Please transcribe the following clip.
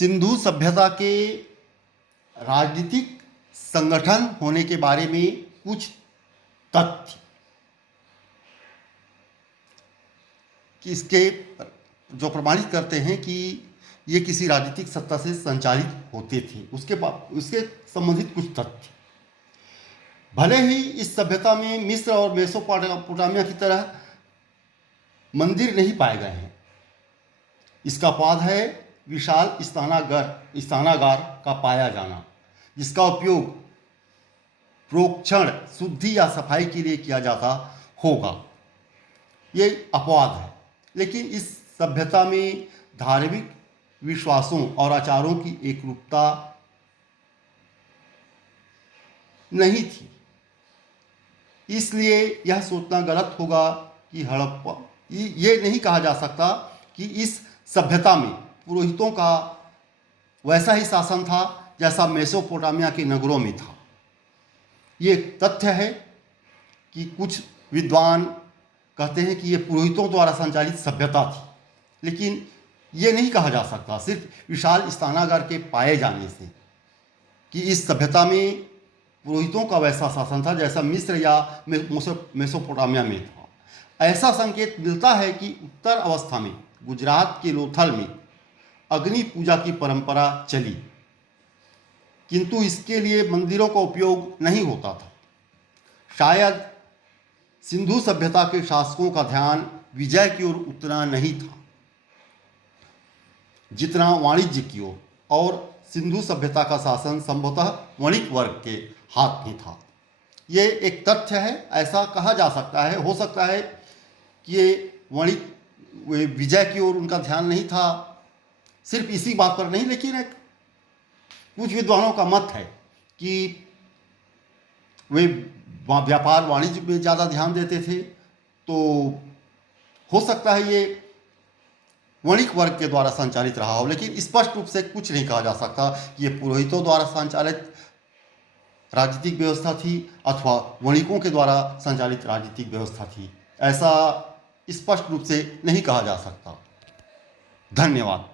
सिंधु सभ्यता के राजनीतिक संगठन होने के बारे में कुछ तथ्य कि इसके जो प्रमाणित करते हैं कि ये किसी राजनीतिक सत्ता से संचालित होते थे। उसके संबंधित कुछ तथ्य। भले ही इस सभ्यता में मिस्र और मेसोपोटामिया की तरह मंदिर नहीं पाए गए हैं। इसका अपवाद है विशाल स्नानागार का पाया जाना, जिसका उपयोग प्रोक्षण, शुद्धि या सफाई के लिए किया जाता होगा। ये अपवाद है। लेकिन इस सभ्यता में धार्मिक विश्वासों और आचारों की एकरूपता नहीं थी। इसलिए यह सोचना गलत होगा कि हड़प्पा, ये नहीं कहा जा सकता कि इस सभ्यता में पुरोहितों का वैसा ही शासन था जैसा मेसोपोटामिया के नगरों में था। ये तथ्य है कि कुछ विद्वान कहते हैं कि ये पुरोहितों द्वारा संचालित सभ्यता थी, लेकिन ये नहीं कहा जा सकता सिर्फ विशाल स्नानागार के पाए जाने से कि इस सभ्यता में पुरोहितों का वैसा शासन था जैसा मिस्र या मेसोपोटामिया में था। ऐसा संकेत मिलता है कि उत्तर अवस्था में गुजरात के लोथल में अग्नि पूजा की परंपरा चली, किंतु इसके लिए मंदिरों का उपयोग नहीं होता था। शायद सिंधु सभ्यता के शासकों का ध्यान विजय की ओर उतना नहीं था जितना वाणिज्य की ओर, और सिंधु सभ्यता का शासन संभवतः वणिक वर्ग के हाथ में था। ये एक तथ्य है। ऐसा कहा जा सकता है, हो सकता है कि ये वणिक विजय की ओर उनका ध्यान नहीं था, सिर्फ इसी बात पर नहीं, लेकिन कुछ विद्वानों का मत है कि वे व्यापार वाणिज्य में ज़्यादा ध्यान देते थे। तो हो सकता है ये वणिक वर्ग के द्वारा संचालित रहा हो, लेकिन स्पष्ट रूप से कुछ नहीं कहा जा सकता कि ये पुरोहितों द्वारा संचालित राजनीतिक व्यवस्था थी अथवा वणिकों के द्वारा संचालित राजनीतिक व्यवस्था थी। ऐसा स्पष्ट रूप से नहीं कहा जा सकता। धन्यवाद।